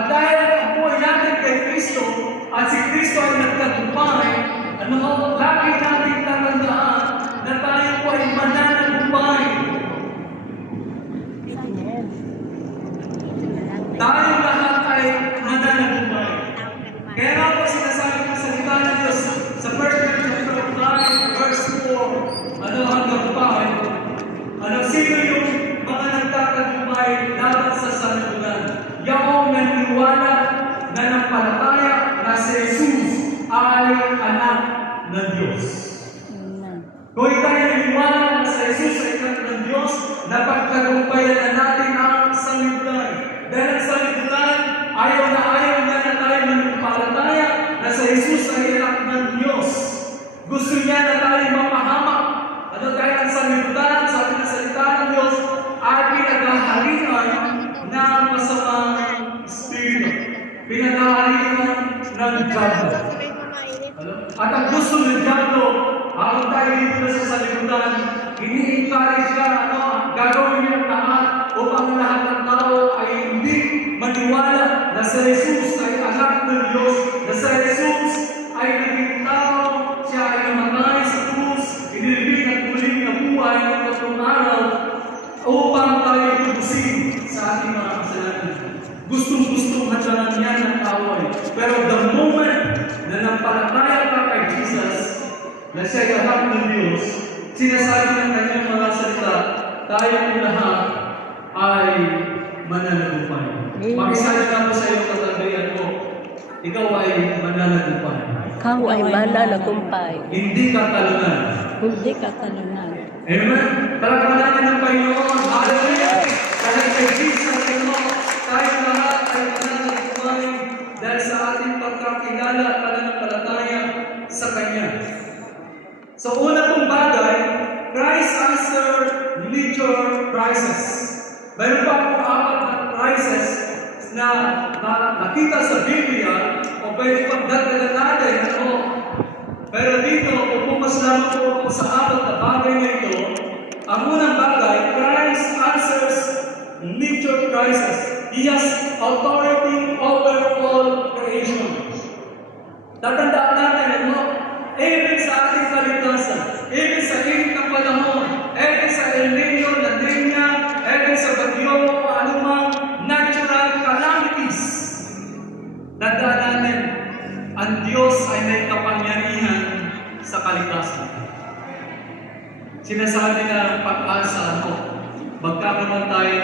At dahil ang buhay natin kay Kristo, at si Kristo ay nagtagumpay, lagi natin tatandaan na tayo po ay mananagumpay. Tayo lahat ay mananagumpay. Kaya nga po sinasabi ng salita ng Diyos sa 1 Corinthians 9, verse 4, hanggang 5, sino yung mga nagtatagumpay laban sa sanlibutan? Yaong naniniwala na ng palataya na si Jesus ay anak ng Diyos. Kung ikaw ay naniniwala na si Jesus ay anak ng Diyos, napagtagumpayan na natin ang sanlibutan. Dahil ang sanlibutan, ayaw na tayo manipalataya na si Jesus ay anak ng Diyos. Gusto niya na tayo mapahamak. Dahil ang sanlibutan, sabi ng salita ng Diyos, ay pinaghahalian ng masamang espiritu. Pinaghahalian ng diablo. At ang gusto ng diablo, habang tayo dito sa sanlibutan, ini-encourage ka, gagawin niya lahat upang lahat ng tao ay hindi maniwala na si Jesus ay anak ng Diyos, na si Jesus ay naging tao, siya ay namatay sa krus, inilibing at muling nabuhay ng tatlong araw upang tayo tubusin sa ating mga kasalanan. Gustong-gustong hadlangan niya ng away. Pero the moment na nampalataya ka kay Jesus, na siya ay anak ng Diyos, sinasabi ng kanyang mga salita, tayo lahat ay mananagumpay. Makisabi na po sa iyo katabihan ko, ikaw ay mananagumpay. Ikaw ay mananagumpay. Hindi ka talunan. Hindi ka talunan. Amen? Palagpanan natin ng Panginoon. Hallelujah! Dahil kay Jesus tayo lahat ay mananagumpay dahil sa ating pagkakilala at pananampalataya sa Kanya. So, una pong bagay, Christ answered major crisis. Mayroon pa akong apat na crisis na nakita sa Biblia o pwede pang dagdagan natin. Pero dito, pupumas lang po sa apat na bagay na ito. Ang unang bagay, Christ answers major crisis. He has authority over all creation. Tatandaan natin, even sa ating kaligtasan, even sa init ng panahon, even sa El Nino, La Nina, even sa bagyo o anumang natural calamities, tandaan natin, ang Diyos ay may kapangyarihan sa kaligtasan. Sinasabi na pag-asa ako, magkakaroon tayo